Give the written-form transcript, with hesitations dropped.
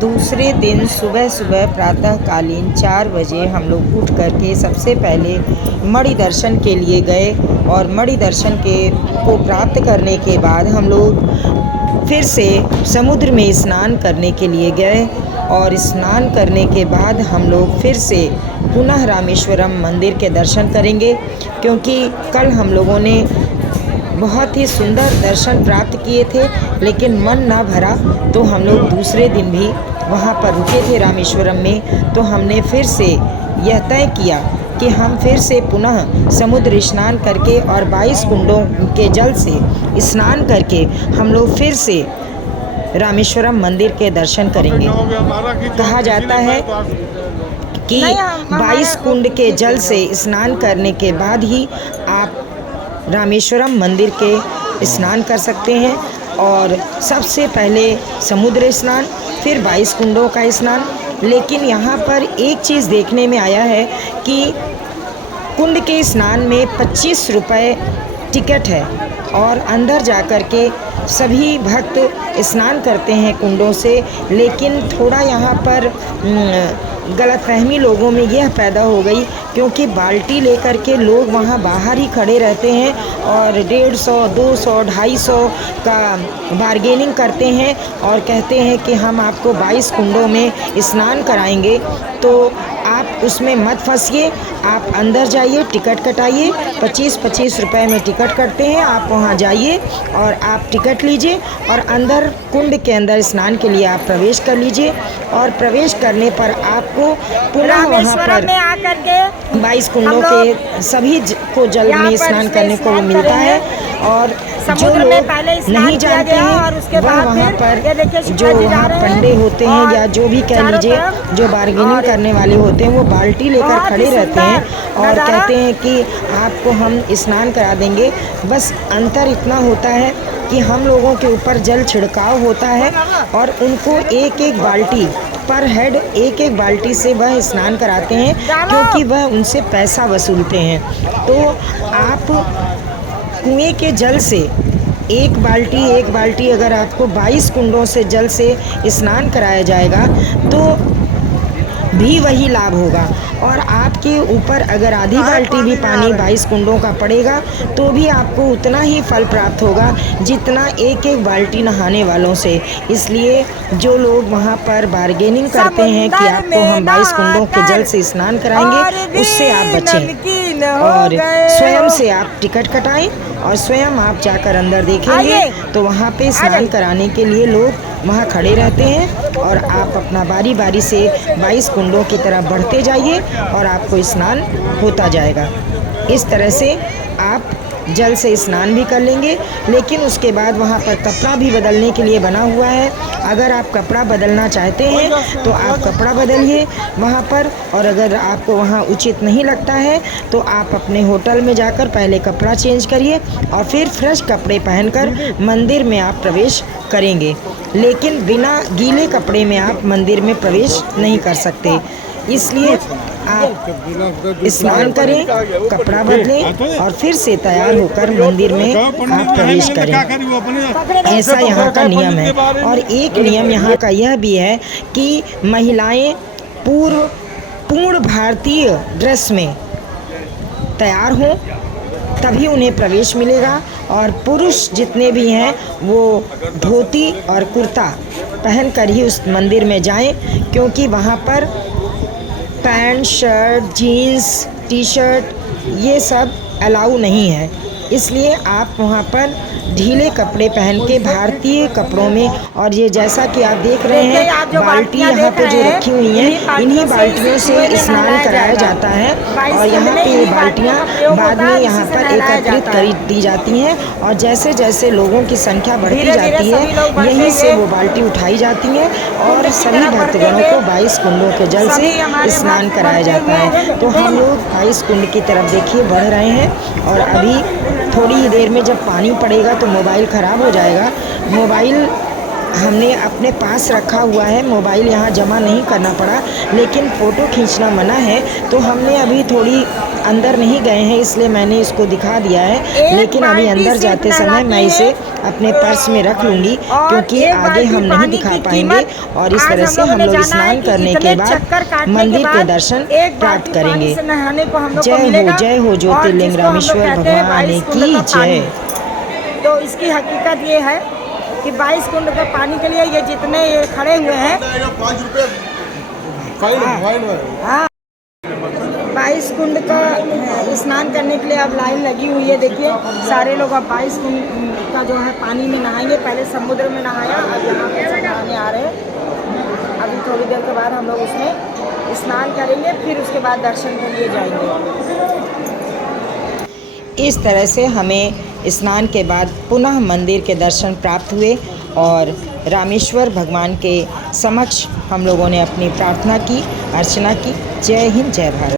दूसरे दिन सुबह सुबह प्रातःकालीन 4 बजे हम लोग उठ कर के सबसे पहले मणि दर्शन के लिए गए और मणि दर्शन को प्राप्त करने के बाद हम लोग फिर से समुद्र में स्नान करने के लिए गए और स्नान करने के बाद हम लोग फिर से पुनः रामेश्वरम मंदिर के दर्शन करेंगे, क्योंकि कल हम लोगों ने बहुत ही सुंदर दर्शन प्राप्त किए थे लेकिन मन ना भरा, तो हम लोग दूसरे दिन भी वहाँ पर रुके थे रामेश्वरम में। तो हमने फिर से यह तय किया कि हम फिर से पुनः समुद्र स्नान करके और 22 कुंडों के जल से स्नान करके हम लोग फिर से रामेश्वरम मंदिर के दर्शन करेंगे। कहा जाता है कि 22 कुंड के जल से स्नान करने के बाद ही आप रामेश्वरम मंदिर के स्नान कर सकते हैं। और सबसे पहले समुद्र स्नान, फिर 22 कुंडों का स्नान। लेकिन यहाँ पर एक चीज़ देखने में आया है कि कुंड के स्नान में 25 रुपये टिकट है और अंदर जाकर के सभी भक्त स्नान करते हैं कुंडों से। लेकिन थोड़ा यहाँ पर गलतफहमी लोगों में यह पैदा हो गई, क्योंकि बाल्टी लेकर के लोग वहाँ बाहर ही खड़े रहते हैं और 150, 200, 250 का बार्गेनिंग करते हैं और कहते हैं कि हम आपको 22 कुंडों में स्नान कराएंगे। तो आप उसमें मत फंसिए, आप अंदर जाइए, टिकट कटाइए। 25-25 रुपए में टिकट कटते हैं। आप वहाँ जाइए और आप टिकट लीजिए और अंदर कुंड के अंदर स्नान के लिए आप प्रवेश कर लीजिए। और प्रवेश करने पर आपको पुनः वहाँ पर 22 कुंडों के सभी को जल में स्नान करने को मिलता है। और जो लोग नहीं जानते हैं वह वहाँ पर जो वहाँ पंडे होते हैं या जो भी कह लीजिए जो बार्गेनिंग करने वाले होते हैं, वो बाल्टी लेकर खड़े रहते हैं और कहते हैं कि आपको हम स्नान करा देंगे। बस अंतर इतना होता है कि हम लोगों के ऊपर जल छिड़काव होता है और उनको एक एक बाल्टी पर हेड एक एक बाल्टी से वह स्नान कराते हैं, क्योंकि वह उनसे पैसा वसूलते हैं। तो आप कुएं के जल से एक बाल्टी अगर आपको 22 कुंडों से जल से स्नान कराया जाएगा तो भी वही लाभ होगा। और आपके ऊपर अगर आधी बाल्टी भी पानी 22 कुंडों का पड़ेगा तो भी आपको उतना ही फल प्राप्त होगा जितना एक एक बाल्टी नहाने वालों से। इसलिए जो लोग वहाँ पर बार्गेनिंग करते हैं कि आपको हम 22 कुंडों के जल से स्नान कराएंगे, उससे आप बचें और स्वयं से आप टिकट कटाएं और स्वयं आप जाकर अंदर देखेंगे तो वहाँ पे स्नान कराने के लिए लोग वहाँ खड़े रहते हैं और आप अपना बारी बारी से 22 कुंडों की तरफ बढ़ते जाइए और आपको स्नान होता जाएगा। इस तरह से आप जल से स्नान भी कर लेंगे। लेकिन उसके बाद वहाँ पर कपड़ा भी बदलने के लिए बना हुआ है। अगर आप कपड़ा बदलना चाहते हैं तो आप कपड़ा बदलिए वहाँ पर, और अगर आपको वहाँ उचित नहीं लगता है तो आप अपने होटल में जाकर पहले कपड़ा चेंज करिए और फिर फ्रेश कपड़े पहनकर मंदिर में आप प्रवेश करेंगे। लेकिन बिना गीले कपड़े में आप मंदिर में प्रवेश नहीं कर सकते। इसलिए आप स्नान करें, कपड़ा बदलें और फिर से तैयार होकर मंदिर में आप प्रवेश करें। ऐसा यहाँ का नियम है। और एक नियम यहाँ का यह भी है कि महिलाएं पूर्ण भारतीय ड्रेस में तैयार हों तभी उन्हें प्रवेश मिलेगा। और पुरुष जितने भी हैं वो धोती और कुर्ता पहनकर ही उस मंदिर में जाएं, क्योंकि वहाँ पर pant, shirt, jeans, T shirt ये सब अलाउ नहीं है। इसलिए आप वहाँ पर ढीले कपड़े पहन के भारतीय कपड़ों में, और ये जैसा कि आप देख रहे हैं बाल्टी यहाँ पे जो रखी हुई हैं, इन्हीं बाल्टियों से स्नान कराया जाता है। और यहाँ पे ये बाल्टियाँ बाद में यहाँ पर एकत्रित कर दी जाती हैं और जैसे जैसे लोगों की संख्या बढ़ती जाती है यहीं से वो बाल्टी उठाई जाती है और सभी भक्तगणों को 22 कुंडों के जल से स्नान कराया जाता है। तो हम लोग 22 कुंड की तरफ देखिए बढ़ रहे हैं और अभी थोड़ी ही देर में जब पानी पड़ेगा तो मोबाइल ख़राब हो जाएगा। मोबाइल हमने अपने पास रखा हुआ है, मोबाइल यहाँ जमा नहीं करना पड़ा, लेकिन फ़ोटो खींचना मना है तो हमने अभी थोड़ी अंदर नहीं गए हैं, इसलिए मैंने इसको दिखा दिया है। लेकिन अभी अंदर जाते समय मैं इसे अपने पर्स में रख लूँगी, क्योंकि आगे हम नहीं दिखा पाएंगे। और इस तरह से हम लोग स्नान करने के बाद मंदिर के दर्शन प्राप्त करेंगे। जय हो ज्योतिर्लिंग रामेश्वर भगवान की जय। तो इसकी हकीकत ये है कि 22 कुंड के पानी के लिए ये जितने ये खड़े हुए हैं 5 रुपये फाइन है। हाँ, 22 कुंड का स्नान करने के लिए अब लाइन लगी हुई है। देखिए सारे लोग अब 22 कुंड का जो है पानी में नहाएंगे। पहले समुद्र में नहाया, अब यहाँ पे सब नहाने आ रहे हैं। अभी थोड़ी देर के बाद हम लोग उसमें स्नान करेंगे, फिर उसके बाद दर्शन के लिए जाएंगे। इस तरह से हमें स्नान के बाद पुनः मंदिर के दर्शन प्राप्त हुए और रामेश्वर भगवान के समक्ष हम लोगों ने अपनी प्रार्थना की, अर्चना की। जय हिंद, जय भारत।